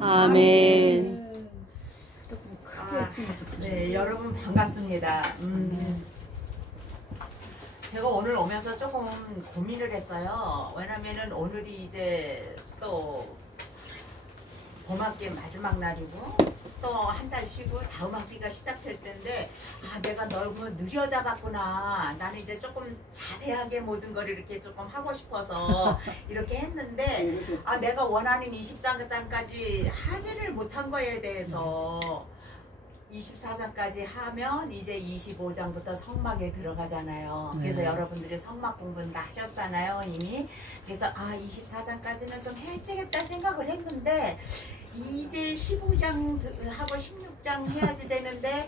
아멘. 네, 여러분 반갑습니다. 제가 오늘 오면서 조금 고민을 했어요. 왜냐면은 오늘이 이제 또 봄학기 마지막 날이고 또 한 달 쉬고 다음 학기가 시작될 텐데 내가 너무 느려 잡았구나. 나는 이제 조금 자세하게 모든 걸 이렇게 조금 하고 싶어서 이렇게 했는데 내가 원하는 20장까지 하지를 못한 거에 대해서 24장까지 하면 이제 25장부터 성막에 들어가잖아요. 그래서 여러분들이 성막 공부는 다 하셨잖아요, 이미. 그래서 24장까지는 좀 해야겠다 생각을 했는데 이제 15장 하고 16장 해야지 되는데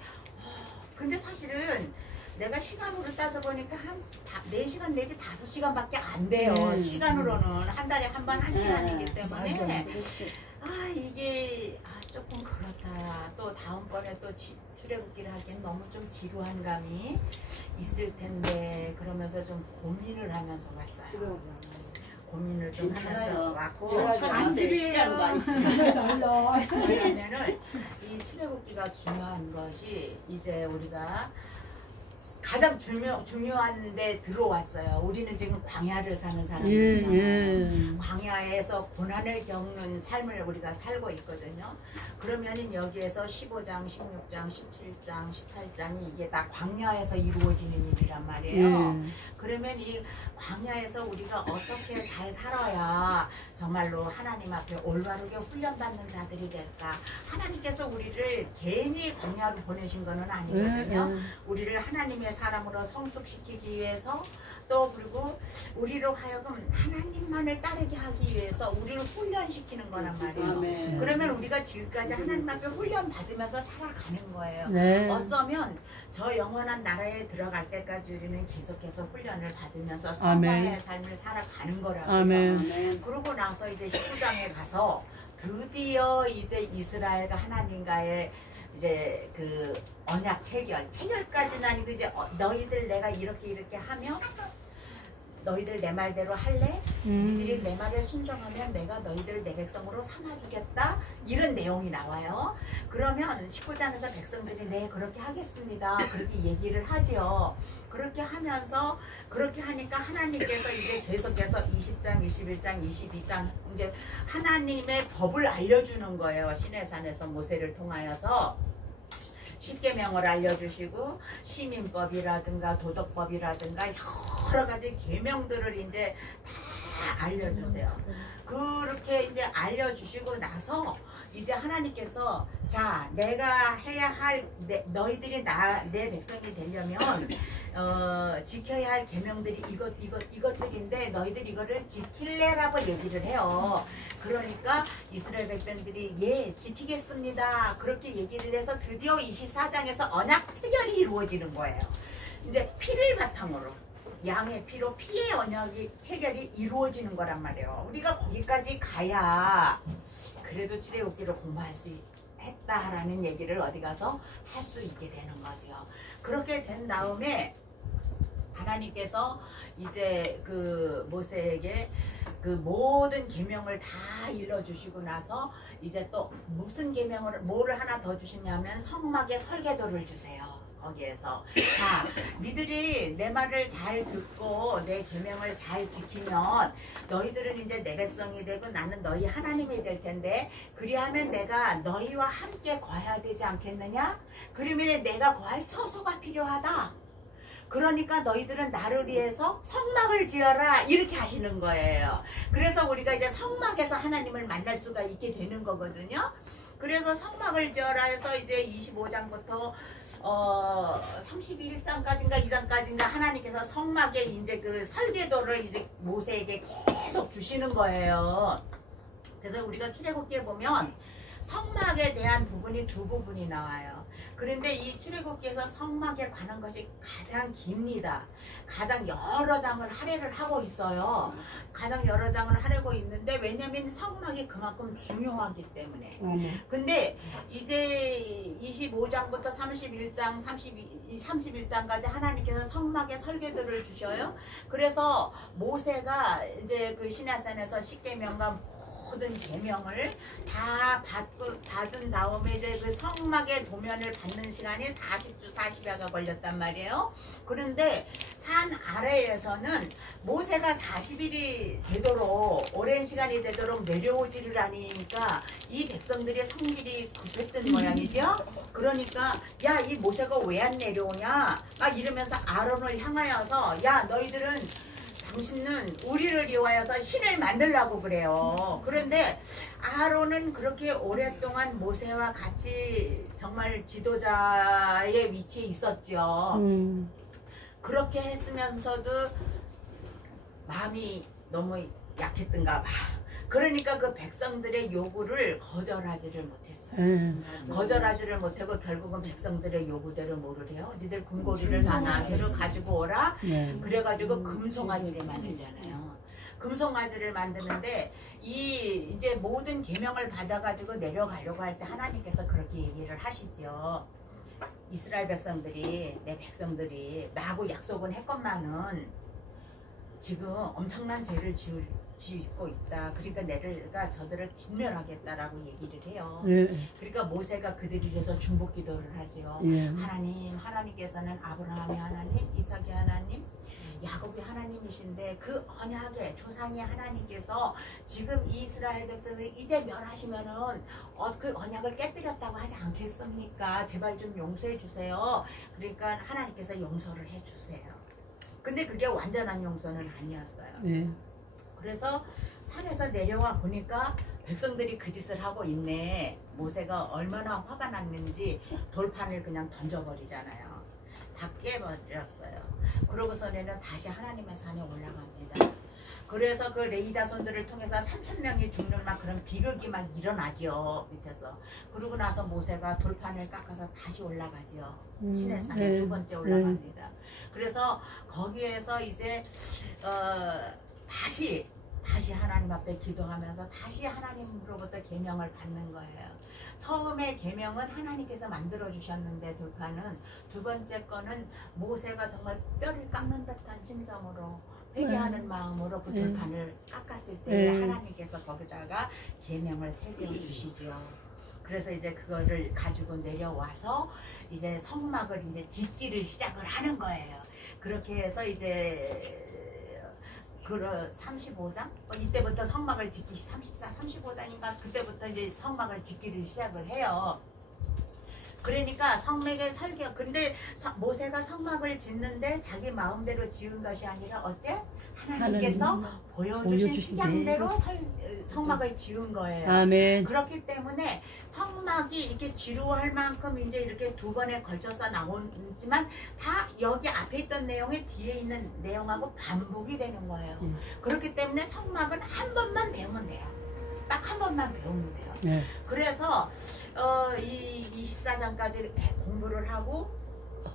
근데 사실은 내가 시간으로 따져보니까 한 4시간 내지 5시간밖에 안 돼요. 시간으로는 한 달에 한 번 1시간이기 때문에 이게 조금 그렇다. 또 다음번에 또 출애굽기를 하기엔 너무 좀 지루한 감이 있을 텐데 그러면서 좀 고민을 하면서 왔어요. 고민을 좀 하면서 왔고 시간 많이 있어요. 왜냐면은 이 출애굽기가 중요한 것이 이제 우리가 가장 중요한 데 들어왔어요. 우리는 지금 광야를 사는 사람들이잖아요. 광야에서 고난을 겪는 삶을 우리가 살고 있거든요. 그러면은 여기에서 15장, 16장, 17장, 18장이 이게 다 광야에서 이루어지는 일이란 말이에요. 그러면 이 광야에서 우리가 어떻게 잘 살아야 정말로 하나님 앞에 올바르게 훈련받는 자들이 될까? 하나님께서 우리를 괜히 광야로 보내신 거는 아니거든요. 우리를 하나님의 사람으로 성숙시키기 위해서 또 그리고 우리로 하여금 하나님만을 따르게 하기 위해서 우리를 훈련시키는 거란 말이에요. 그러면 우리가 지금까지 하나님 앞에 훈련 받으면서 살아가는 거예요. 어쩌면 저 영원한 나라에 들어갈 때까지 우리는 계속해서 훈련을 받으면서 성령의 삶을 살아가는 거라고요. 그러고 나서 이제 19장에 가서 드디어 이제 이스라엘과 하나님과의 이제 그 언약 체결까지는 아니고 이제 너희들 내가 이렇게 하면 너희들 내 말대로 할래? 너희들이 내 말에 순종하면 내가 너희들 내 백성으로 삼아주겠다. 이런 내용이 나와요. 그러면 19장에서 백성들이 네 그렇게 하겠습니다. 그렇게 얘기를 하지요. 그렇게 하면서 그렇게 하니까 하나님께서 이제 계속해서 20장, 21장, 22장 이제 하나님의 법을 알려주는 거예요. 시내산에서 모세를 통하여서 십계명을 알려주시고 시민법이라든가 도덕법이라든가 여러 가지 계명들을 이제 다 알려주세요. 그렇게 이제 알려주시고 나서 이제 하나님께서 자 내가 해야 할 너희들이 내 백성이 되려면 지켜야 할 계명들이 이것들인데 너희들 이거를 지킬래라고 얘기를 해요. 그러니까 이스라엘 백성들이 예 지키겠습니다. 그렇게 얘기를 해서 드디어 24장에서 언약 체결이 이루어지는 거예요. 이제 피를 바탕으로 양의 피로 피의 언약이 체결이 이루어지는 거란 말이에요. 우리가 거기까지 가야 그래도 출애굽기를 공부할 수 했다라는 얘기를 어디 가서 할 수 있게 되는 거죠. 그렇게 된 다음에 하나님께서 이제 그 모세에게 그 모든 계명을 다 일러주시고 나서 이제 또 무슨 계명을 뭐를 하나 더 주시냐면 성막의 설계도를 주세요. 거기에서 자 니들이 내 말을 잘 듣고 내 계명을 잘 지키면 너희들은 이제 내 백성이 되고 나는 너희 하나님이 될 텐데 그리하면 내가 너희와 함께 거해야 되지 않겠느냐? 그러면 내가 거할 처소가 필요하다. 그러니까 너희들은 나를 위해서 성막을 지어라 이렇게 하시는 거예요. 그래서 우리가 이제 성막에서 하나님을 만날 수가 있게 되는 거거든요. 그래서 성막을 지어라 해서 이제 25장부터 31장까지인가 2장까지인가 하나님께서 성막에 이제 그 설계도를 이제 모세에게 계속 주시는 거예요. 그래서 우리가 출애굽기에 보면 성막에 대한 부분이 두 부분이 나와요. 그런데 이 출애굽기에서 성막에 관한 것이 가장 깁니다. 가장 여러 장을 할애를 하고 있어요. 가장 여러 장을 하려고 있는데 왜냐면 성막이 그만큼 중요하기 때문에. 근데 이제 25장부터 31장, 31장까지 하나님께서 성막의 설계도를 주셔요. 그래서 모세가 이제 그 시내산에서 십계명과 모든 계명을 다 받은 다음에 이제 그 성막의 도면을 받는 시간이 40주 40야가 걸렸단 말이에요. 그런데 산 아래에서는 모세가 40일이 되도록 오랜 시간이 되도록 내려오지를 않으니까 이 백성들의 성질이 급했던 모양이죠. 그러니까 야, 이 모세가 왜 안 내려오냐 막 이러면서 아론을 향하여서 야, 너희들은 당신은 우리를 위하여서 신을 만들라고 그래요. 그런데 아론은 그렇게 오랫동안 모세와 같이 정말 지도자의 위치에 있었죠. 그렇게 했으면서도 마음이 너무 약했던가 봐. 그러니까 그 백성들의 요구를 거절하지를 못했어요. 거절하지를 못하고 결국은 백성들의 요구대로 뭐를 해요? 니들 금고리를 하나를 가지고 오라. 그래가지고 금송아지를 만들잖아요. 금송아지를 만드는데 이 이제 모든 계명을 받아가지고 내려가려고 할 때 하나님께서 그렇게 얘기를 하시죠. 이스라엘 백성들이 내 백성들이 나하고 약속은 했건만은 지금 엄청난 죄를 짓고 있다. 그러니까 내가 저들을 진멸하겠다라고 얘기를 해요. 그러니까 모세가 그들을 위해서 중복 기도를 하죠. 하나님께서는 아브라함의 하나님, 이삭의 하나님, 야곱의 하나님이신데 그 언약의 조상의 하나님께서 지금 이스라엘 백성을 이제 멸하시면은 그 언약을 깨뜨렸다고 하지 않겠습니까? 제발 좀 용서해 주세요. 그러니까 하나님께서 용서를 해 주세요. 근데 그게 완전한 용서는 아니었어요. 그래서 산에서 내려와 보니까 백성들이 그 짓을 하고 있네. 모세가 얼마나 화가 났는지 돌판을 그냥 던져버리잖아요. 다 깨버렸어요. 그러고서는 다시 하나님의 산에 올라갑니다. 그래서 그 레위 자손들을 통해서 3,000명이 죽는 막 그런 비극이 막 일어나죠. 밑에서. 그러고 나서 모세가 돌판을 깎아서 다시 올라가죠. 신의 산에 두 번째 올라갑니다. 그래서 거기에서 이제 다시 하나님 앞에 기도하면서 다시 하나님으로부터 계명을 받는 거예요. 처음에 계명은 하나님께서 만들어 주셨는데 돌판은 두 번째 거는 모세가 정말 뼈를 깎는 듯한 심정으로 회개하는 마음으로 그 돌판을 깎았을 때 하나님께서 거기다가 계명을 새겨 주시죠. 그래서 이제 그거를 가지고 내려와서 이제 성막을 이제 짓기를 시작을 하는 거예요. 그렇게 해서 이제 그 35장? 이때부터 성막을 짓기 35장인가 그때부터 이제 성막을 짓기를 시작을 해요. 그러니까 성막의 설계. 근데 모세가 성막을 짓는데 자기 마음대로 지은 것이 아니라 어째 하나님께서 보여주신 식양대로 성막을 지은 거예요. 아멘. 그렇기 때문에 성막이 이렇게 지루할 만큼 이제 이렇게 두 번에 걸쳐서 나오지만 다 여기 앞에 있던 내용이 뒤에 있는 내용하고 반복이 되는 거예요. 그렇기 때문에 성막은 한 번만 배우면 돼요. 딱 한 번만 배우면 돼요. 그래서 이 24장까지 공부를 하고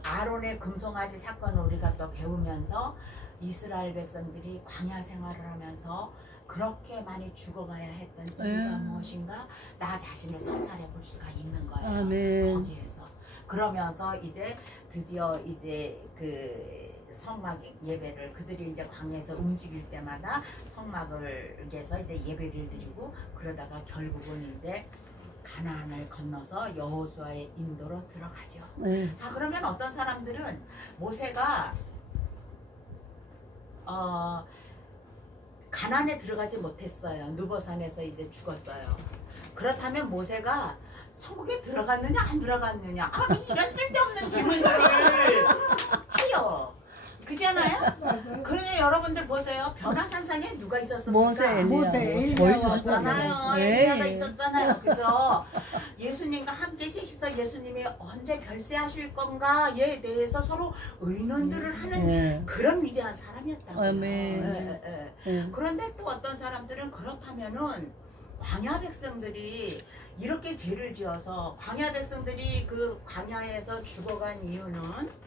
아론의 금송아지 사건을 우리가 또 배우면서 이스라엘 백성들이 광야 생활을 하면서 그렇게 많이 죽어가야 했던 이유가 무엇인가 나 자신을 성찰해 볼 수가 있는 거예요. 아멘. 거기에서 그러면서 이제 드디어 이제 그 성막 예배를 그들이 이제 광야에서 움직일 때마다 성막을에서 이제 예배를 드리고 그러다가 결국은 이제 가나안을 건너서 여호수아의 인도로 들어가죠. 자, 그러면 어떤 사람들은 모세가 가나안에 들어가지 못했어요. 누보산에서 이제 죽었어요. 그렇다면 모세가 천국에 들어갔느냐 안 들어갔느냐 이런 쓸데없는 질문들을 해요. 그잖아요? 그러니 여러분들 보세요. 변화산상에 누가 있었습니까? 모세 있었잖아요. 엘리야가 있었잖아요. 그죠? 예수님과 함께 셋이서 예수님이 언제 별세하실 건가에 대해서 서로 의논들을 하는 그런 위대한 사람이었다고요. 그런데 또 어떤 사람들은 그렇다면은 광야 백성들이 이렇게 죄를 지어서 광야 백성들이 그 광야에서 죽어간 이유는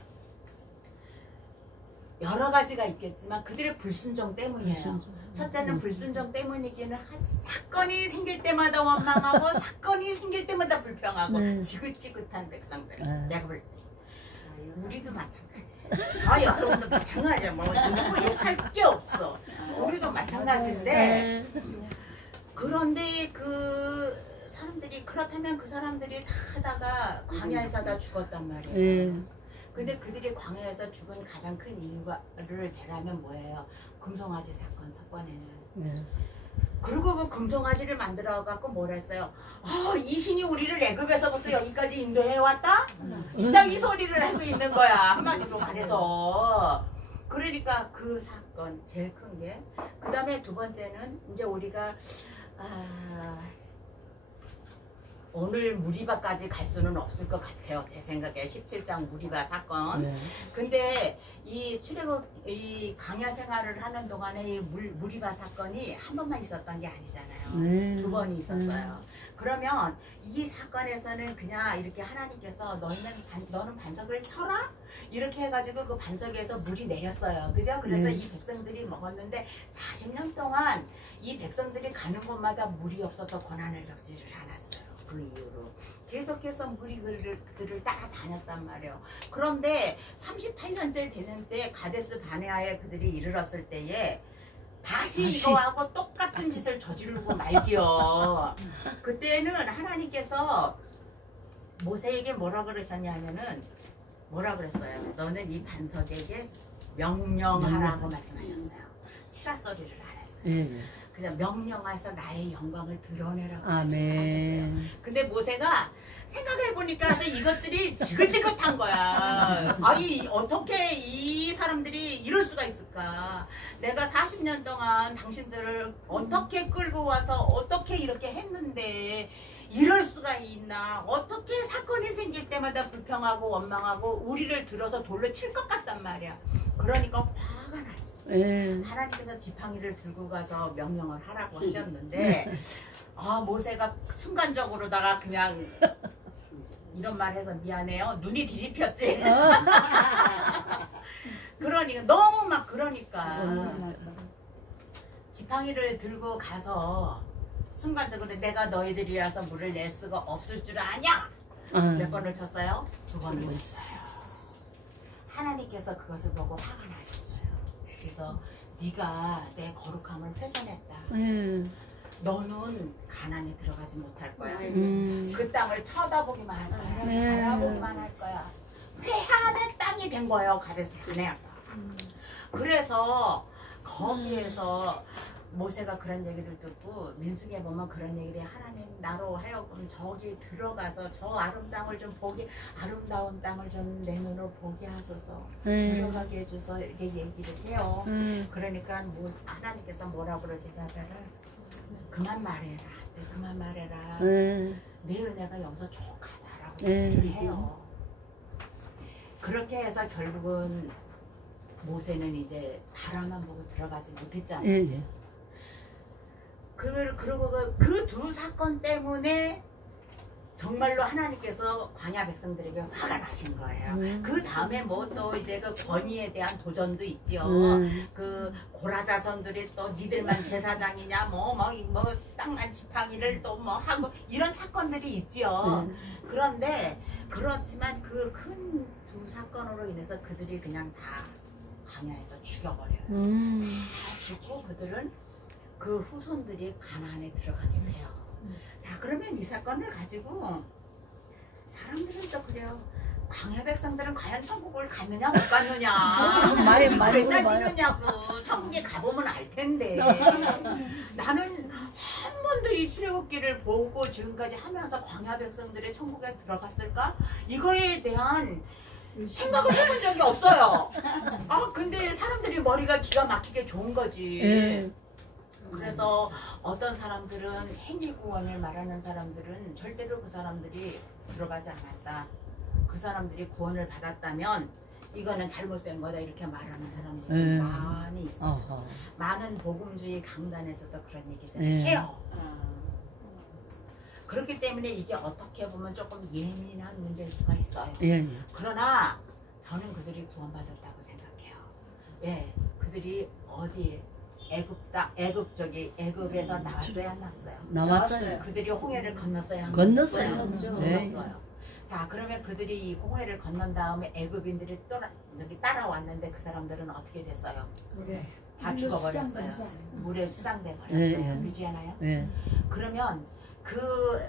여러 가지가 있겠지만 그들의 불순종 때문이에요. 첫째는 불순종 때문이기는 사건이 생길 때마다 원망하고 사건이 생길 때마다 불평하고 지긋지긋한 백성들. 내가 볼 때 우리도 마찬가지예요. 여러분도 마찬가지예요. 뭐 누구 욕할 게 없어. 우리도 마찬가지인데 그런데 그 사람들이 그렇다면 그 사람들이 다 하다가 광야에서 다 죽었단 말이에요. 예. 근데 그들이 광야에서 죽은 가장 큰 이유를 대라면 뭐예요? 금송아지 사건 첫 번에는. 예. 그리고 그 금송아지를 만들어 갖고 뭘 했어요? 이 신이 우리를 애굽에서부터 여기까지 인도해 왔다? 이따 이 소리를 하고 있는 거야. 한마디로 말해서. 그러니까 그 사건 제일 큰 게. 그 다음에 두 번째는 이제 우리가 오늘 무리바까지 갈 수는 없을 것 같아요. 제 생각에 17장 무리바 사건. 네. 근데 이 이 강야 생활을 하는 동안에 이 무리바 사건이 한 번만 있었던 게 아니잖아요. 두 번이 있었어요. 그러면 이 사건에서는 그냥 이렇게 하나님께서 너는 반석을 쳐라? 이렇게 해가지고 그 반석에서 물이 내렸어요. 그죠? 그래서 이 백성들이 먹었는데 40년 동안 이 백성들이 가는 곳마다 물이 없어서 고난을 겪지를 않았어요. 그 이후로 계속해서 물이 그들을 따라다녔단 말이에요. 그런데 38년째 되는 때 가데스 바네아에 그들이 이르렀을 때에 다시 이거하고 똑같은 짓을 저지르고 말지요. 그때는 하나님께서 모세에게 뭐라 그러셨냐면은 뭐라 그랬어요? 너는 이 반석에게 명령하라고 말씀하셨어요. 치라 소리를 안 했어요. 예. 그냥 명령해서 나의 영광을 드러내라고 아멘. 말씀하셨어요. 근데 모세가 생각해보니까 이것들이 지긋지긋한 거야. 아니 어떻게 이 사람들이 이럴 수가 있을까. 내가 40년 동안 당신들을 어떻게 끌고 와서 어떻게 이렇게 했는데 이럴 수가 있나. 어떻게 사건이 생길 때마다 불평하고 원망하고 우리를 들어서 돌로 칠 것 같단 말이야. 그러니까 화가 났어. 예. 하나님께서 지팡이를 들고 가서 명령을 하라고 하셨는데 모세가 순간적으로다가 그냥 이런 말 해서 미안해요. 눈이 뒤집혔지. 그러니까 너무 막 그러니까 지팡이를 들고 가서 순간적으로 내가 너희들이라서 물을 낼 수가 없을 줄 아냐? 몇 번을 쳤어요? 2번을 쳤어요. 하나님께서 그것을 보고 화가 나셨어요. 그래서 네가 내 거룩함을 훼손했다. 너는 가나안에 들어가지 못할 거야. 그 땅을 쳐다보기만 할 거야. 바라보기만 할 거야. 회한의 땅이 된 거예요. 가데스 바네아가. 그래서 거기에서 모세가 그런 얘기를 듣고 민수기에 보면 그런 얘기를 해. 하나님 나로 하여금 저기 들어가서 저 아름다운 땅을 좀 내 눈으로 보게 하소서. 들어가게 해줘서 이렇게 얘기를 해요. 그러니까 하나님께서 뭐라고 그러시냐면은 그만 말해라. 그만 말해라. 내 은혜가 여기서 족하다라고 얘기를 해요. 그렇게 해서 결국은 모세는 이제 바라만 보고 들어가지 못했잖아요. 그리고 그 두 사건 때문에 정말로 하나님께서 광야 백성들에게 화가 나신 거예요. 그 다음에 뭐 또 이제 그 권위에 대한 도전도 있죠. 그 고라 자손들이 또 니들만 제사장이냐 뭐 땅난 지팡이를 또 뭐 하고 이런 사건들이 있지요. 그런데 그렇지만 그 큰 두 사건으로 인해서 그들이 그냥 다 광야에서 죽여버려요. 다 죽고 그들은 그 후손들이 가나안에 들어가게 돼요. 자, 그러면 이 사건을 가지고 사람들은 또 그래요. 광야 백성들은 과연 천국을 갔느냐 못 갔느냐 왜 따지느냐고. 천국에 가보면 알 텐데 나는 한 번도 이 출애굽기를 보고 지금까지 하면서 광야 백성들이 천국에 들어갔을까? 이거에 대한 생각을 해본 적이 없어요. 근데 사람들이 머리가 기가 막히게 좋은 거지. 그래서 어떤 사람들은 행위구원을 말하는 사람들은 절대로 그 사람들이 들어가지 않았다. 그 사람들이 구원을 받았다면 이거는 잘못된 거다 이렇게 말하는 사람들이 많이 있어요. 많은 복음주의 강단에서도 그런 얘기들을 해요. 그렇기 때문에 이게 어떻게 보면 조금 예민한 문제일 수가 있어요. 그러나 저는 그들이 구원받았다고 생각해요. 왜? 그들이 어디에 애굽에서 나왔어야 안 났어요? 나왔어요. 그들이 홍해를 건넜어야 안 건넜어요. 건넜어요. 자, 그러면 그들이 이 홍해를 건넌 다음에 애굽인들이 또 여기 따라왔는데 그 사람들은 어떻게 됐어요? 다 죽어버렸어요. 물에 수장돼 버렸어요. 예, 예. 그렇지 않아요? 예. 그러면 그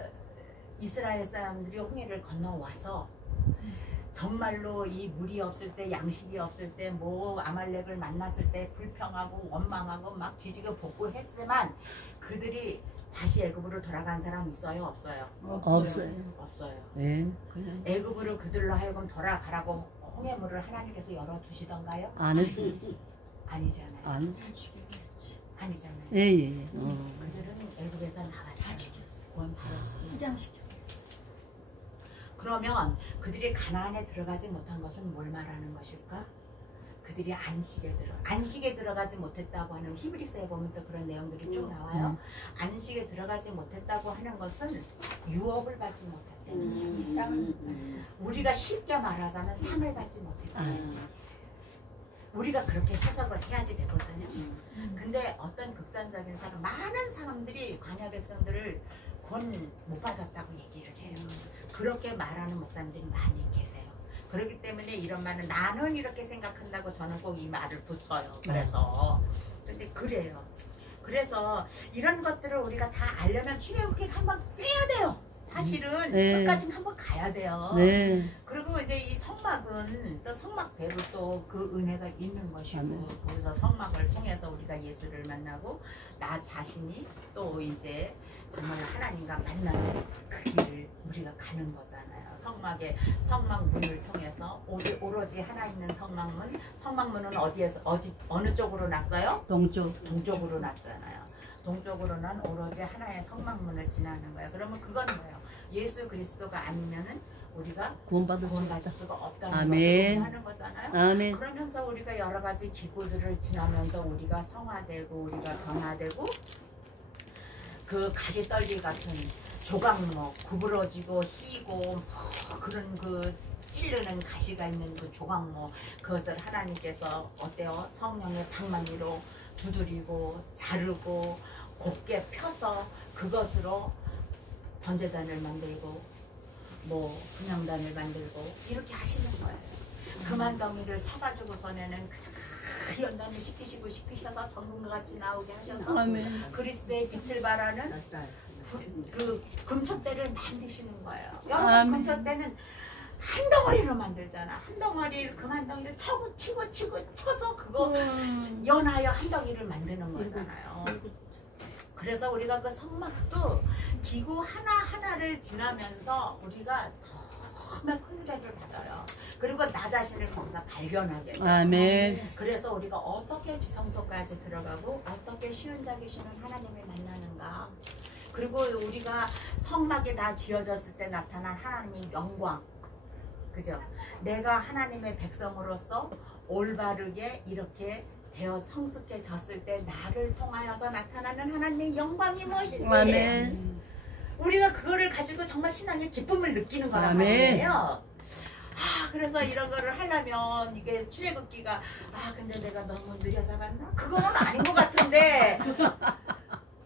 이스라엘 사람들이 홍해를 건너와서 정말로 이 물이 없을 때, 양식이 없을 때, 뭐 아말렉을 만났을 때 불평하고 원망하고 막 지지고 볶고 했지만 그들이 다시 애굽으로 돌아간 사람 있어요? 없어요? 없어요. 없어요. 예. 그냥 애굽으로 그들로 하여금 돌아가라고 홍해물을 하나님께서 열어두시던가요? 안 했어요. 아니잖아요. 안. 아니잖아요. 예, 예. 그들은 애굽에서 나와서 죽였어요. 구원받았어요. 수장시켜버렸어. 그러면 그들이 가나안에 들어가지 못한 것은 뭘 말하는 것일까? 그들이 안식에 들어가지 못했다고 하는, 히브리서에 보면 또 그런 내용들이 쭉 나와요. 안식에 들어가지 못했다고 하는 것은 유업을 받지 못했다는 얘기예요. 우리가 쉽게 말하자면 상을 받지 못했다. 우리가 그렇게 해석을 해야지 되거든요. 근데 어떤 극단적인 사람, 많은 사람들이 광야 백성들을 구원 못 받았다고 얘기를 해요. 그렇게 말하는 목사님들이 많이 계세요. 그렇기 때문에 이런 말은 나는 이렇게 생각한다고 저는 꼭 이 말을 붙여요. 그래서 근데 그래요. 그래서 이런 것들을 우리가 다 알려면 출애굽기를 한번 빼야 돼요. 사실은 네. 끝까지 한번 가야 돼요. 네. 그리고 이제 이 성막은 또 성막대로 또 그 은혜가 있는 것이고, 아멘. 거기서 성막을 통해서 우리가 예수를 만나고 나 자신이 또 이제 정말 하나님과 만나는 그 길을 우리가 가는 거잖아요. 성막 문을 통해서 오로지 하나 있는 성막문은 어느 쪽으로 났어요? 동쪽으로 났잖아요. 동쪽으로는 오로지 하나의 성막문을 지나는 거예요. 그러면 그건 뭐예요? 예수 그리스도가 아니면은 우리가 구원받을 수가 없다는 아멘. 것을 하는 거잖아요. 아멘. 그러면서 우리가 여러 가지 기구들을 지나면서 우리가 성화되고 우리가 변화되고 그 가시떨기 같은 조각목 구부러지고 휘고 그런 그 찌르는 가시가 있는 그 조각목, 그것을 하나님께서 어때요? 성령의 방망이로 두드리고 자르고 곱게 펴서 그것으로 번제단을 만들고 뭐 분향단을 만들고 이렇게 하시는 거예요. 금한덩이를 쳐가지고서는 그 연단을 시키셔서 전문가 같이 나오게 하셔서 아멘. 그리스도의 빛을 발하는 그 금촛대를 만드시는 거예요. 아멘. 여러분 금촛대는 한 덩어리로 만들잖아. 한 덩어리를 금한 덩이를 치고 쳐서 그거 연하여 한 덩이를 만드는 거잖아요. 그래서 우리가 그 성막도 기구 하나하나를 지나면서 우리가 정말 큰 은혜를 받아요. 그리고 나 자신을 거기서 발견하게 돼요. 아멘. 그래서 우리가 어떻게 지성소까지 들어가고 어떻게 쉬운 자 계시는 하나님을 만나는가. 그리고 우리가 성막이 다 지어졌을 때 나타난 하나님의 영광, 그죠? 내가 하나님의 백성으로서 올바르게 이렇게 되어 성숙해졌을 때 나를 통하여서 나타나는 하나님의 영광이 무엇인지, 아멘. 우리가 그거를 가지고 정말 신앙의 기쁨을 느끼는 거란 아멘. 말이에요. 그래서 이런 거를 하려면 이게 출애굽기가 근데 내가 너무 느려서 갔나? 그거는 아닌 것 같은데.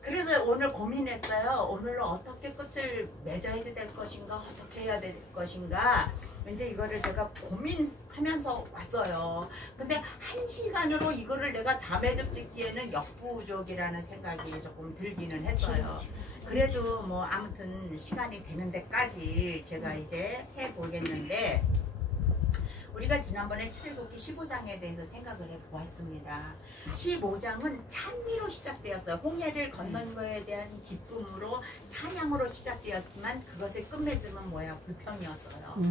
그래서 오늘 고민했어요. 오늘로 어떻게 끝을 맺어야 될 것인가, 어떻게 해야 될 것인가. 이제 이거를 제가 고민하면서 왔어요. 근데 1시간으로 이거를 내가 다 매듭 짓기에는 역부족이라는 생각이 조금 들기는 했어요. 그래도 뭐 아무튼 시간이 되는 데까지 제가 이제 해보겠는데, 우리가 지난번에 출애굽기 15장에 대해서 생각을 해보았습니다. 15장은 찬미로 시작되었어요. 홍해를 건넌 거에 대한 기쁨으로 찬양으로 시작되었지만 그것의 끝맺음은 뭐야? 불평이었어요.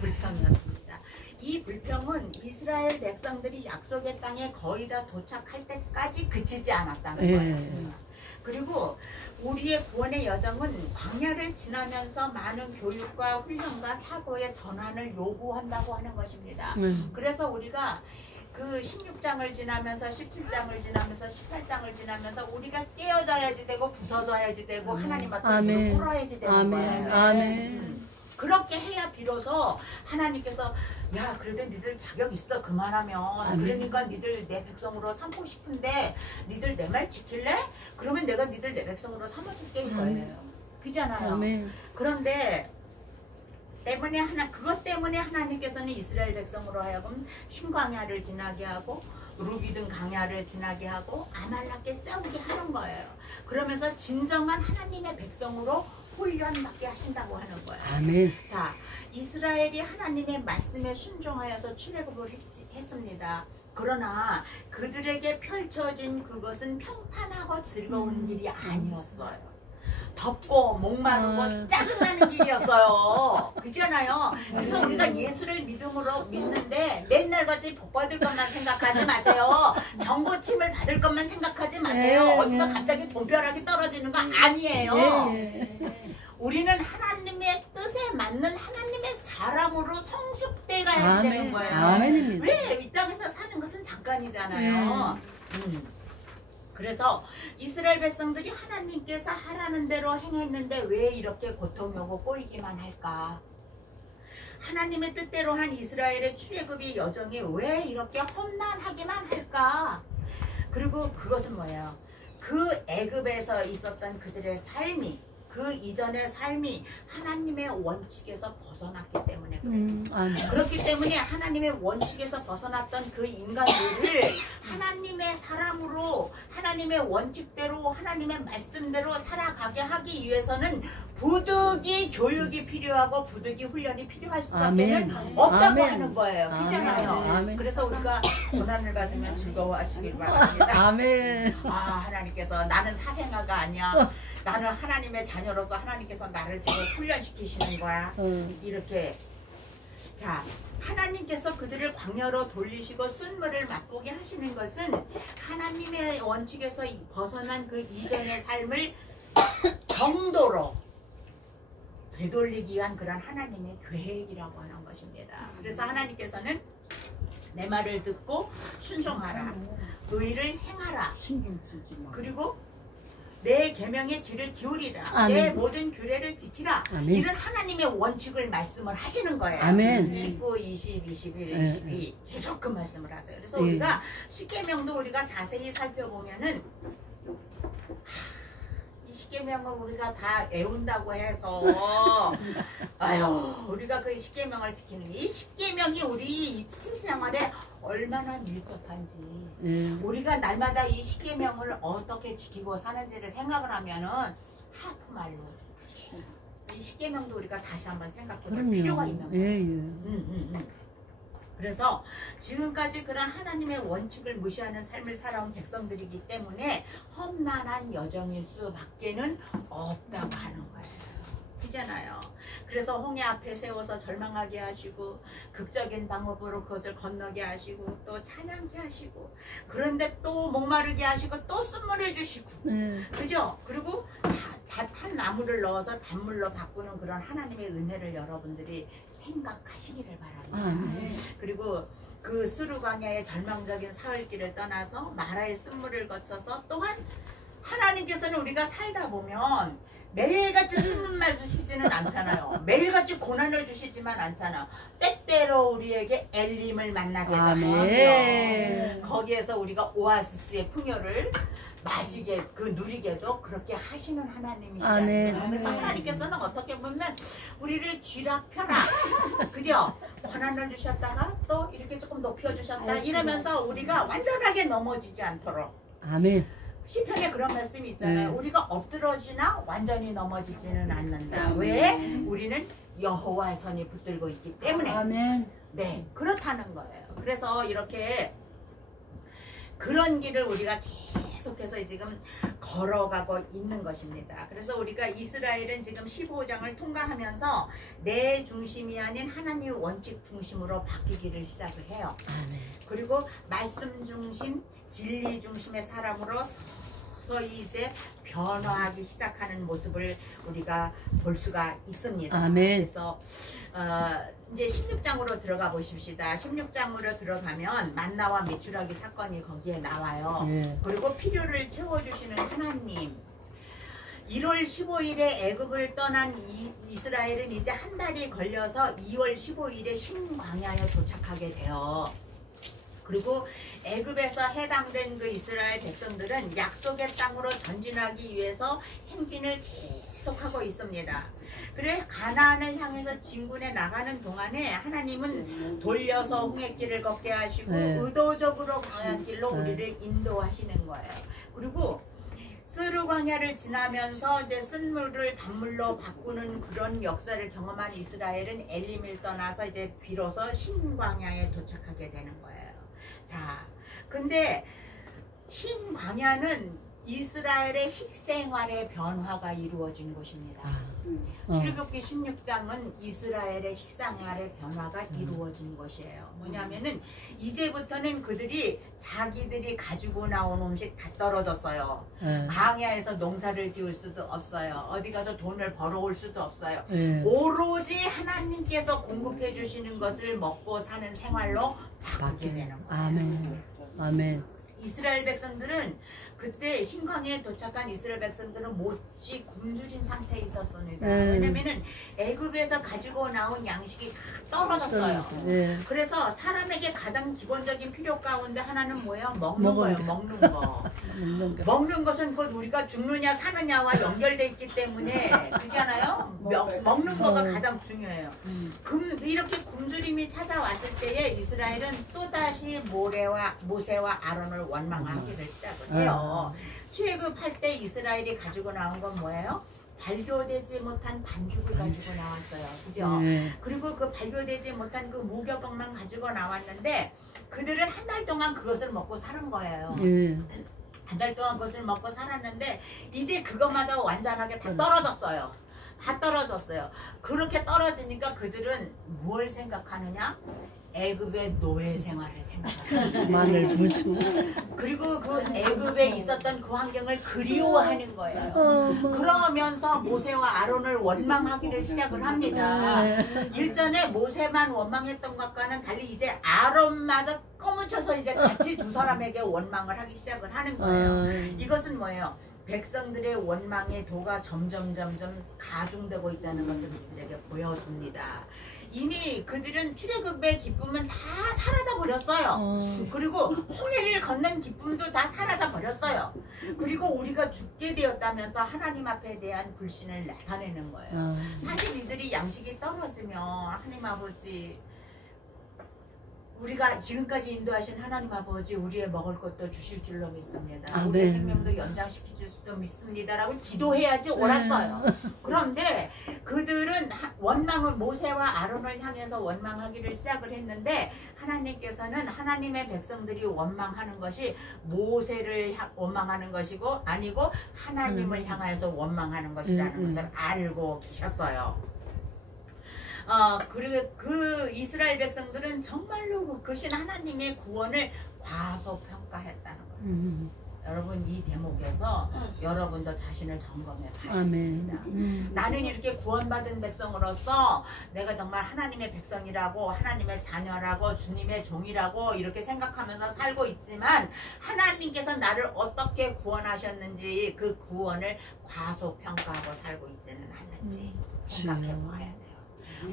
불평이었습니다. 이 불평은 이스라엘 백성들이 약속의 땅에 거의 다 도착할 때까지 그치지 않았다는 거예요. 그리고 우리의 구원의 여정은 광야를 지나면서 많은 교육과 훈련과 사고의 전환을 요구한다고 하는 것입니다. 그래서 우리가 그 16장을 지나면서 17장을 지나면서 18장을 지나면서 우리가 깨어져야지 되고 부서져야지 되고 하나님 앞에 무릎 꿇어야지 되는 거예요. 아멘. 그렇게 해야 비로소 하나님께서 야 그래도 니들 자격 있어 그만하면, 그러니까 니들 내 백성으로 삼고 싶은데 니들 내 말 지킬래? 그러면 내가 니들 내 백성으로 삼아줄게 이거예요. 그잖아요. 아멘. 그런데 그것 때문에 하나님께서는 이스라엘 백성으로 하여금 신광야를 지나게 하고 루비든 강야를 지나게 하고 아말렉에 싸우게 하는 거예요. 그러면서 진정한 하나님의 백성으로 훈련받게 하신다고 하는 거예요. 아멘. 자, 이스라엘이 하나님의 말씀에 순종하여서 출애굽을 했습니다. 그러나 그들에게 펼쳐진 그것은 평탄하고 즐거운 길이 아니었어요. 덥고 목마르고 짜증나는 길이었어요. 그렇잖아요. 그래서 우리가 예수를 믿음으로 믿는데 맨날 같이 복 받을 것만 생각하지 마세요. 병고침을 받을 것만 생각하지 마세요. 네, 어디서 네. 갑자기 돈벼락이 떨어지는 거 아니에요. 예. 우리는 하나님의 뜻에 맞는 하나님의 사람으로 성숙돼 가야 되는 거예요. 아멘입니다. 왜? 이 땅에서 사는 것은 잠깐이잖아요. 그래서 이스라엘 백성들이 하나님께서 하라는 대로 행했는데 왜 이렇게 고통이 오고 꼬이기만 할까? 하나님의 뜻대로 한 이스라엘의 출애굽의 여정이 왜 이렇게 험난하기만 할까? 그리고 그것은 뭐예요? 그 애굽에서 있었던 그들의 삶이, 그 이전의 삶이 하나님의 원칙에서 벗어났기 때문에 그래요. 아멘. 그렇기 때문에 하나님의 원칙에서 벗어났던 그 인간들을 하나님의 사람으로, 하나님의 원칙대로, 하나님의 말씀대로 살아가게 하기 위해서는 부득이 교육이 필요하고 부득이 훈련이 필요할 수밖에 아멘. 없다고 아멘. 하는 거예요. 그렇잖아요. 아멘. 그래서 우리가 고난을 받으면 즐거워하시길 바랍니다. 아멘. 아, 하나님께서 나는 사생아가 아니야. 나는 하나님의 자녀로서 하나님께서 나를 지금 훈련시키시는 거야. 이렇게. 자, 하나님께서 그들을 광야로 돌리시고 쓴물을 맛보게 하시는 것은 하나님의 원칙에서 벗어난 그 이전의 삶을 정도로 되돌리기 위한 그런 하나님의 계획이라고 하는 것입니다. 그래서 하나님께서는 내 말을 듣고 순종하라. 의를 행하라. 신경 쓰지 마. 그리고 내 계명의 길을 기울이라. 아멘. 내 모든 규례를 지키라. 아멘. 이런 하나님의 원칙을 말씀을 하시는 거예요. 아멘. 19, 20, 21, 네, 22 계속 그 말씀을 하세요. 그래서 네. 우리가 십계명도 우리가 자세히 살펴보면은 이 십계명을 우리가 다 외운다고 해서 아유 우리가 그 십계명을 지키는 게 이 십계명이 우리 신앙생활에 얼마나 밀접한지 우리가 날마다 이 십계명을 어떻게 지키고 사는지를 생각을 하면은 하프 말로 이 십계명도 우리가 다시 한번 생각해볼 필요가 있는 거예요. 그래서 지금까지 그런 하나님의 원칙을 무시하는 삶을 살아온 백성들이기 때문에 험난한 여정일 수밖에는 없다고 하는 거예요. 그잖아요. 그래서 홍해 앞에 세워서 절망하게 하시고 극적인 방법으로 그것을 건너게 하시고 또 찬양케 하시고 그런데 또 목마르게 하시고 또 쓴물을 주시고 그죠? 그리고 한 나무를 넣어서 단물로 바꾸는 그런 하나님의 은혜를 여러분들이 생각하시기를 바랍니다. 그리고 그 수르 광야의 절망적인 사흘길을 떠나서 마라의 쓴물을 거쳐서 또한 하나님께서는 우리가 살다 보면 매일같이 쓴물만 주시지는 않잖아요. 매일같이 고난을 주시지만 않잖아요. 때때로 우리에게 엘림을 만나게 하시죠. 거기에서 우리가 오아시스의 풍요를 마시게 그 누리게도 그렇게 하시는 하나님이시다. 그래서 하나님께서는 어떻게 보면 우리를 쥐락펴락 그죠? 고난을 주셨다가 또 이렇게 조금 높여주셨다 이러면서 우리가 완전하게 넘어지지 않도록 아멘. 시편에 그런 말씀이 있잖아요. 우리가 엎드러지나 완전히 넘어지지는 않는다. 왜? 우리는 여호와의 손이 붙들고 있기 때문에. 아멘. 네, 그렇다는 거예요. 그래서 이렇게 그런 길을 우리가 계속해서 지금 걸어가고 있는 것입니다. 그래서 우리가 이스라엘은 지금 15장을 통과하면서 내 중심이 아닌 하나님의 원칙 중심으로 바뀌기를 시작을 해요. 그리고 말씀 중심, 진리 중심의 사람으로 서서히 이제 변화하기 시작하는 모습을 우리가 볼 수가 있습니다. 그래서 이제 16장으로 들어가 보십시다. 16장으로 들어가면 만나와 메추라기 사건이 거기에 나와요. 그리고 필요를 채워주시는 하나님. 1월 15일에 애굽을 떠난 이스라엘은 이제 한 달이 걸려서 2월 15일에 신광야에 도착하게 돼요. 그리고 애굽에서 해방된 그 이스라엘 백성들은 약속의 땅으로 전진하기 위해서 행진을 약속하고 있습니다. 그래 가나안을 향해서 진군해 나가는 동안에 하나님은 돌려서 홍해길을 걷게 하시고 네. 의도적으로 광야길로 네. 우리를 인도하시는 거예요. 그리고 스루 광야를 지나면서 이제 쓴물을 단물로 바꾸는 그런 역사를 경험한 이스라엘은 엘림을 떠나서 이제 비로소 신광야에 도착하게 되는 거예요. 자, 근데 신광야는 이스라엘의 식생활의 변화가 이루어진 곳입니다. 출애굽기 16장은 이스라엘의 식생활의 변화가 이루어진 것이에요. 뭐냐면은 이제부터는 그들이 자기들이 가지고 나온 음식 다 떨어졌어요. 광야에서 농사를 지을 수도 없어요. 어디 가서 돈을 벌어올 수도 없어요. 오로지 하나님께서 공급해 주시는 것을 먹고 사는 생활로 바꾸게 되는 거예요. 아멘. 아멘. 이스라엘 백성들은 그때 신광야에 도착한 이스라엘 백성들은 못지 굶주린 상태에 있었습니다. 왜냐면은 애굽에서 가지고 나온 양식이 다 떨어졌어요. 그래서 사람에게 가장 기본적인 필요 가운데 하나는 뭐예요? 먹는 거예요. 먹는 거. 먹는 것은 곧 우리가 죽느냐 사느냐와 연결돼 있기 때문에 그렇잖아요. 먹는 거가 가장 중요해요. 이렇게 굶주림이 찾아왔을 때에 이스라엘은 또다시 모세와 아론을 원망하기를 시작을 해요. 출애굽할 때 이스라엘이 가지고 나온 건 뭐예요? 발교되지 못한 반죽을 가지고 나왔어요. 그죠? 그리고 그 발교되지 못한 그 무교병만 가지고 나왔는데 그들은 한 달 동안 그것을 먹고 사는 거예요. 한 달 동안 그것을 먹고 살았는데 이제 그것마저 완전하게 다 떨어졌어요. 다 떨어졌어요. 그렇게 떨어지니까 그들은 뭘 생각하느냐? 애굽의 노예 생활을 생각해요. 마늘 부추. 그리고 그 애굽에 있었던 그 환경을 그리워하는 거예요. 그러면서 모세와 아론을 원망하기를 시작을 합니다. 일전에 모세만 원망했던 것과는 달리 이제 아론마저 꺼무쳐서 이제 같이 두 사람에게 원망을 하기 시작을 하는 거예요. 이것은 뭐예요? 백성들의 원망의 도가 점점 가중되고 있다는 것을 우리들에게 보여줍니다. 이미 그들은 출애굽의 기쁨은 다 사라져 버렸어요. 그리고 홍해를 걷는 기쁨도 다 사라져 버렸어요. 그리고 우리가 죽게 되었다면서 하나님 앞에 대한 불신을 나타내는 거예요. 사실 이들이 양식이 떨어지면 하나님 아버지, 우리가 지금까지 인도하신 하나님 아버지 우리의 먹을 것도 주실 줄로 믿습니다. 아멘. 우리의 생명도 연장시킬 줄도 믿습니다라고 기도해야지 옳았어요. 그런데 그들은 원망을 모세와 아론을 향해서 원망하기를 시작을 했는데 하나님께서는 하나님의 백성들이 원망하는 것이 모세를 원망하는 것이고 아니고 하나님을 향하여서 원망하는 것이라는 것을 알고 계셨어요. 그리고 그 이스라엘 백성들은 정말로 그 신 하나님의 구원을 과소평가했다는 거예요. 여러분 이 대목에서 여러분도 자신을 점검해 봐야 됩니다. 나는 이렇게 구원받은 백성으로서 내가 정말 하나님의 백성이라고 하나님의 자녀라고 주님의 종이라고 이렇게 생각하면서 살고 있지만 하나님께서 나를 어떻게 구원하셨는지 그 구원을 과소평가하고 살고 있지는 않는지 생각해 봐야 돼요.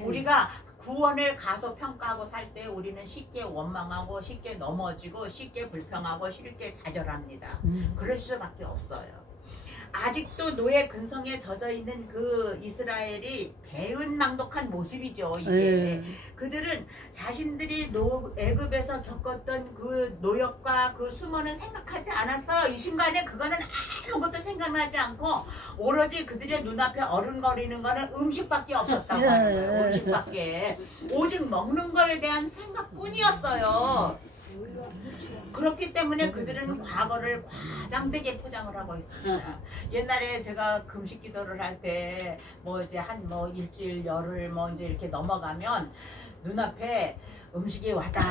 우리가 구원을 가소평가하고 살 때 우리는 쉽게 원망하고 쉽게 넘어지고 쉽게 불평하고 쉽게 좌절합니다. 그럴 수밖에 없어요. 아직도 노예 근성에 젖어 있는 그 이스라엘이 배은망덕한 모습이죠. 이게 그들은 자신들이 애굽에서 겪었던 그 노역과 그 수모는 생각하지 않았어요. 이 순간에 그거는 아무것도 생각나지 않고 오로지 그들의 눈앞에 어른거리는 거는 음식밖에 없었다고 하는 거예요. 음식밖에 오직 먹는 거에 대한 생각뿐이었어요. 그렇기 때문에 그들은 과거를 과장되게 포장을 하고 있습니다. 옛날에 제가 금식 기도를 할 때 뭐 이제 한 뭐 일주일 열흘 뭐 이제 이렇게 넘어가면 눈앞에 음식이 왔다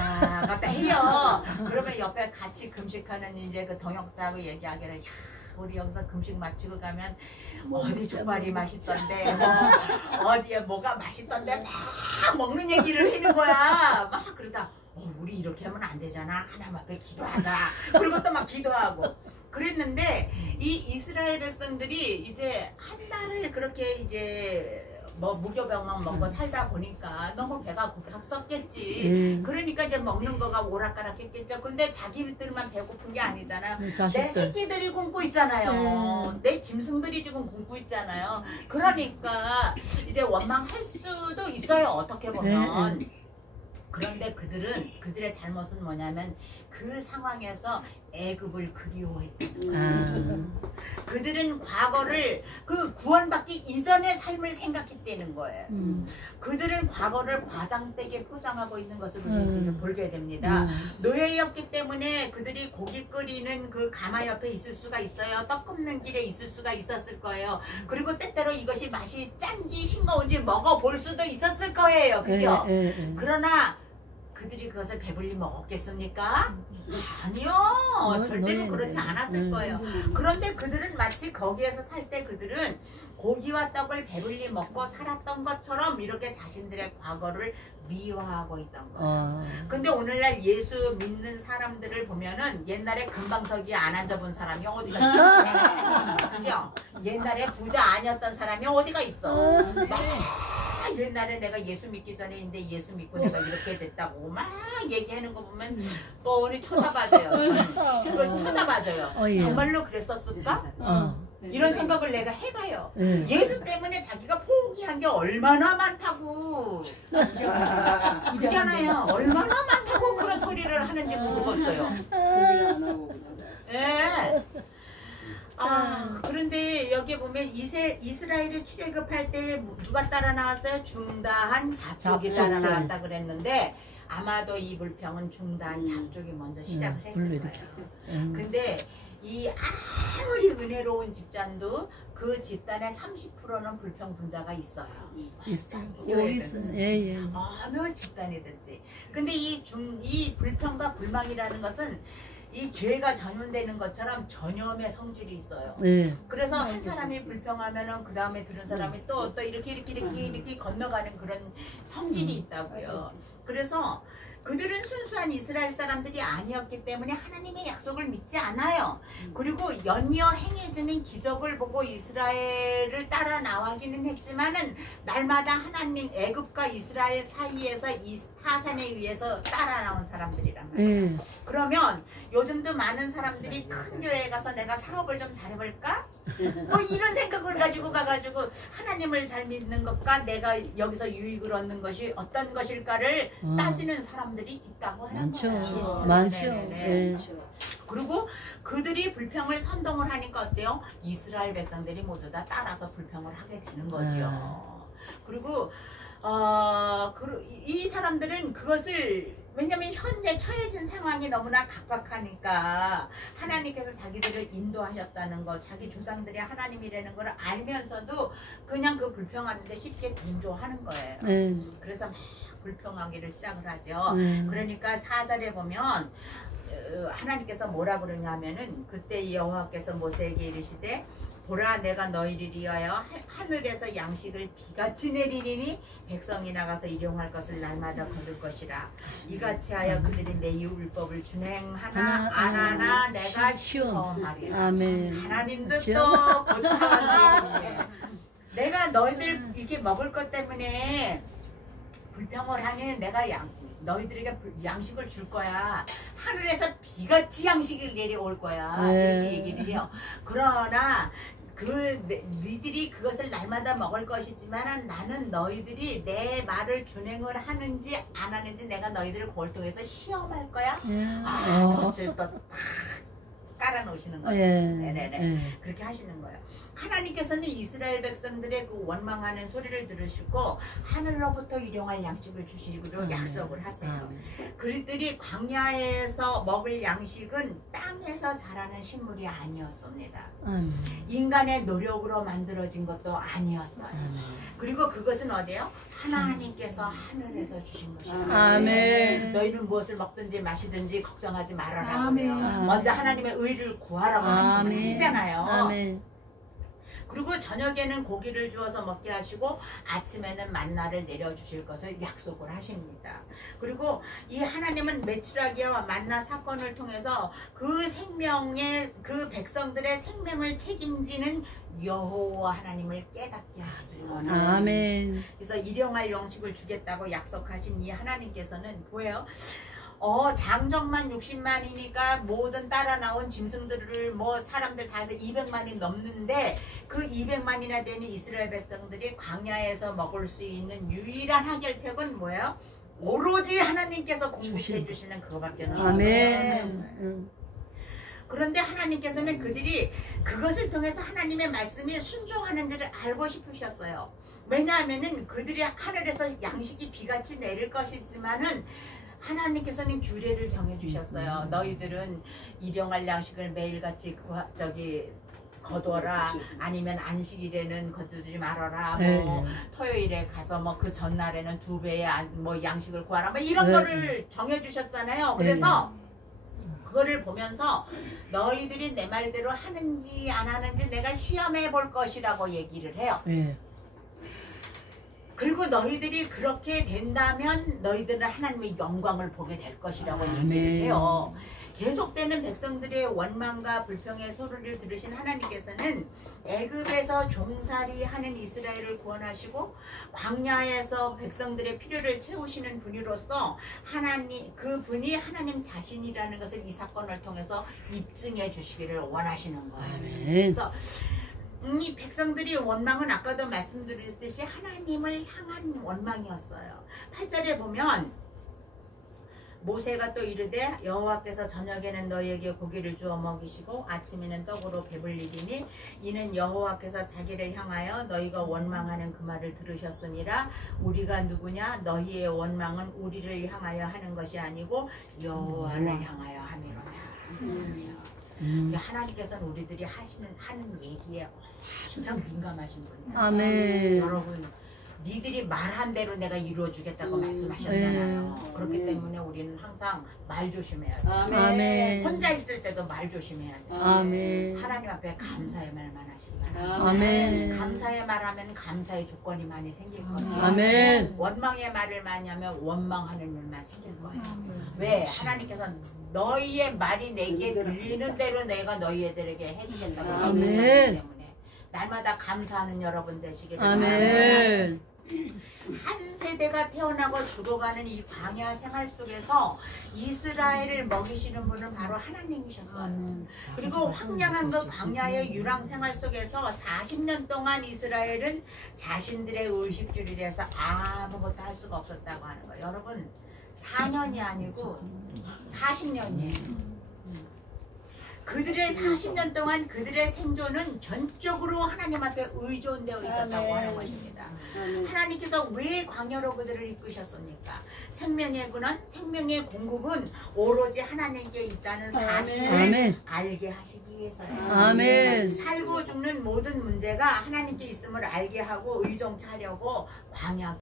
갔다 해요. 그러면 옆에 같이 금식하는 이제 그 동역자하고 얘기하기를 야 우리 여기서 금식 마치고 가면 어디 족발이 맛있던데 뭐 어디에 뭐가 맛있던데 막 먹는 얘기를 하는 거야. 막 그러다 우리 이렇게 하면 안 되잖아. 하나님 앞에 기도하자. 그리고 또 막 기도하고 그랬는데 이 이스라엘 백성들이 이제 한 달을 그렇게 이제 뭐 무교병만 먹고 살다 보니까 너무 배가 고팠었겠지. 그러니까 이제 먹는 거가 오락가락했겠죠. 근데 자기들만 배고픈 게 아니잖아요. 내 자식들. 새끼들이 굶고 있잖아요. 내 짐승들이 지금 굶고 있잖아요. 그러니까 이제 원망할 수도 있어요. 어떻게 보면. 그런데 그들의 잘못은 뭐냐면 그 상황에서 애굽을 그리워했다는 거예요. 그들은 과거를 그 구원받기 이전의 삶을 생각했다는 거예요. 그들은 과거를 과장되게 포장하고 있는 것을 우리가 보게 됩니다. 노예였기 때문에 그들이 고기 끓이는 그 가마 옆에 있을 수가 있어요. 떡 굽는 길에 있을 수가 있었을 거예요. 그리고 때때로 이것이 맛이 짠지 싱거운지 먹어볼 수도 있었을 거예요. 그죠? 그러나 그들이 그것을 배불리 먹었겠습니까? 아니요. 절대로 그렇지 않았을 거예요. 그런데 그들은 마치 거기에서 살 때 그들은 고기와 떡을 배불리 먹고 살았던 것처럼 이렇게 자신들의 과거를 미화하고 있던 거예요. 근데 오늘날 예수 믿는 사람들을 보면은 옛날에 금방석이에 안 앉아본 사람이 어디가 있어? 그죠? 옛날에 부자 아니었던 사람이 어디가 있어? 옛날에 내가 예수 믿기 전에 인데 예수 믿고 내가 이렇게 됐다고 막 얘기하는 거 보면 뻔히 쳐다봐줘요. 그걸 쳐다봐줘요. 정말로 그랬었을까? 이런 생각을 내가 해봐요. 예수 때문에 자기가 포기한 게 얼마나 많다고. 그잖아요. 얼마나 많다고 그런 소리를 하는지 모르겠어요. 예. 그런데 여기 보면 이스라엘이 출애굽할 때 누가 따라 나왔어요? 중다한 잡족이 따라 나왔다 그랬는데 아마도 이 불평은 중다한 잡족이 먼저 시작을 했을 거예요. 근데 이 아무리 은혜로운 집단도 그 집단의 30%는 불평 분자가 있어요. 어느 집단이든지. 근데 이 불평과 불망이라는 것은 이 죄가 전염되는 것처럼 전염의 성질이 있어요. 그래서 한 사람이 불평하면은 그 다음에 들은 사람이 또 이렇게 건너가는 그런 성질이 있다고요. 그래서 그들은 순수한 이스라엘 사람들이 아니었기 때문에 하나님의 약속을 믿지 않아요. 그리고 연이어 행해지는 기적을 보고 이스라엘을 따라 나가기는 했지만은 날마다 하나님 애굽과 이스라엘 사이에서 이 타산에 의해서 따라 나온 사람들이란 말이에요. 그러면 요즘도 많은 사람들이 큰 교회에 가서 내가 사업을 좀 잘해볼까? 뭐 이런 생각을 가지고 가가지고 하나님을 잘 믿는 것과 내가 여기서 유익을 얻는 것이 어떤 것일까를 따지는 사람들이 있다고 하는 거예요. 많죠. 그리고 그들이 불평을 선동을 하니까 어때요? 이스라엘 백성들이 모두 다 따라서 불평을 하게 되는 거죠. 그리고 이 사람들은 그것을 왜냐면 현재 처해진 상황이 너무나 각박하니까 하나님께서 자기들을 인도하셨다는 거, 자기 조상들이 하나님이라는 걸 알면서도 그냥 그 불평하는데 쉽게 인조하는 거예요. 그래서 막 불평하기를 시작을 하죠. 그러니까 4절에 보면 하나님께서 뭐라 그러냐 하면은 그때 여호와께서 모세에게 이르시되 보라 내가 너희를 위하여 하늘에서 양식을 비같이 내리리니 백성이 나가서 일용할 것을 날마다 거둘 것이라. 이같이 하여 그들이 내 율법을 준행하나 안 하나 내가 시험하리라. 하나님 뜻도 거창한데 내가 너희들 이렇게 먹을 것 때문에 불평을 하면 내가 너희들에게 양식을 줄 거야. 하늘에서 비같이 양식을 내려올 거야. 이렇게 얘기를 해요. 그러나 너희들이 그것을 날마다 먹을 것이지만 나는 너희들이 내 말을 준행을 하는지 안 하는지 내가 너희들을 그걸 통해서 시험할 거야. 덫을 또 깔아놓으시는 거죠. 그렇게 하시는 거예요. 하나님께서는 이스라엘 백성들의 그 원망하는 소리를 들으시고 하늘로부터 일용할 양식을 주시기로 약속을 하세요. 그들이 광야에서 먹을 양식은 땅에서 자라는 식물이 아니었습니다. 인간의 노력으로 만들어진 것도 아니었어요. 그리고 그것은 어디예요? 하나님께서 하늘에서 주신 것이라. 너희는 무엇을 먹든지 마시든지 걱정하지 말아라. 먼저 하나님의 의를 구하라고 말씀하시잖아요. 그리고 저녁에는 고기를 주어서 먹게 하시고 아침에는 만나를 내려주실 것을 약속을 하십니다. 그리고 이 하나님은 메추라기와 만나 사건을 통해서 그 생명의 그 백성들의 생명을 책임지는 여호와 하나님을 깨닫게 하시기 원합니다. 아멘. 그래서 일용할 양식을 주겠다고 약속하신 이 하나님께서는 뭐예요? 장정만 60만이니까 모든 따라 나온 짐승들을 뭐 사람들 다 해서 200만이 넘는데 그 200만이나 되는 이스라엘 백성들이 광야에서 먹을 수 있는 유일한 해결책은 뭐예요? 오로지 하나님께서 공급해 주시는 그거밖에 없어요. 아멘. 그런데 하나님께서는 그들이 그것을 통해서 하나님의 말씀이 순종하는지를 알고 싶으셨어요. 왜냐하면은 그들이 하늘에서 양식이 비같이 내릴 것이지만은 하나님께서는 규례를 정해주셨어요. 너희들은 일용할 양식을 매일같이 거둬라. 아니면 안식일에는 거두지 말아라. 뭐 토요일에 가서 뭐 그 전날에는 2배의 뭐 양식을 구하라. 뭐 이런 거를 정해주셨잖아요. 그래서 그거를 보면서 너희들이 내 말대로 하는지 안 하는지 내가 시험해 볼 것이라고 얘기를 해요. 그리고 너희들이 그렇게 된다면 너희들은 하나님의 영광을 보게 될 것이라고 얘기를 해요. 계속되는 백성들의 원망과 불평의 소리를 들으신 하나님께서는 애굽에서 종살이 하는 이스라엘을 구원하시고 광야에서 백성들의 필요를 채우시는 분으로서 그 분이 하나님 자신이라는 것을 이 사건을 통해서 입증해 주시기를 원하시는 거예요. 그래서 이 백성들이 원망은 아까도 말씀드렸듯이 하나님을 향한 원망이었어요. 8절에 보면 모세가 또 이르되 여호와께서 저녁에는 너희에게 고기를 주어 먹이시고 아침에는 떡으로 배불리리니 이는 여호와께서 자기를 향하여 너희가 원망하는 그 말을 들으셨음이라. 우리가 누구냐? 너희의 원망은 우리를 향하여 하는 것이 아니고 여호와를 향하여 함이로다. 하나님께서는 우리들이 하는 얘기에 엄청 민감하신 분이에요. 아멘. 여러분, 니들이 말한 대로 내가 이루어주겠다고 말씀하셨잖아요. 그렇기 때문에 우리는 항상 말 조심해야 돼요. 아멘. 혼자 있을 때도 말 조심해야 돼요. 아멘. 하나님 앞에 감사의 말만 하시기 바랍니다. 아멘. 감사의 말하면 감사의 조건이 많이 생길 거예요. 아멘. 원망의 말을 많이 하면 원망하는 일만 생길 거예요. 왜? 하나님께서 너희의 말이 내게 들리는 대로 내가 너희들에게 해주겠다고 아멘. 얘기했기 때문에 날마다 감사하는 여러분 되시기를 바랍니다. 아멘. 한 세대가 태어나고 죽어가는 이 광야 생활 속에서 이스라엘을 먹이시는 분은 바로 하나님이셨어요. 그리고 황량한 그 광야의 유랑 생활 속에서 40년 동안 이스라엘은 자신들의 의식주를 위해서 아무것도 할 수가 없었다고 하는 거예요. 여러분 4년이 아니고 40년이에요. 그들의 40년 동안 그들의 생존은 전적으로 하나님 앞에 의존되어 있었다고 하는 것입니다. 하나님께서 왜 광야로 그들을 이끄셨습니까? 생명의 근원, 생명의 공급은 오로지 하나님께 있다는 사실을 알게 하시기 위해서요. 아멘. 살고 죽는 모든 문제가 하나님께 있음을 알게 하고 의존케 하려고 광야